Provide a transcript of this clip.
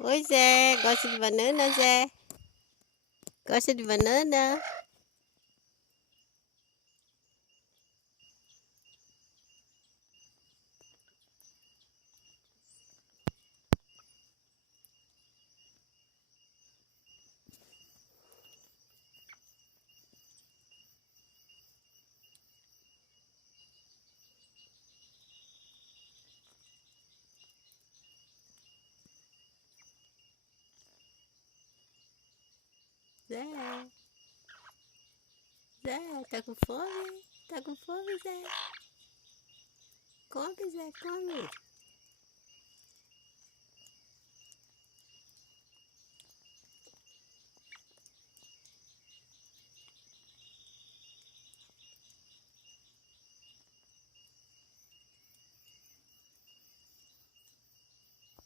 Oi, Zé. Gosta de banana, Zé? Gosta de banana? Zé. Zé, tá com fome? Tá com fome, Zé? Come, Zé, come.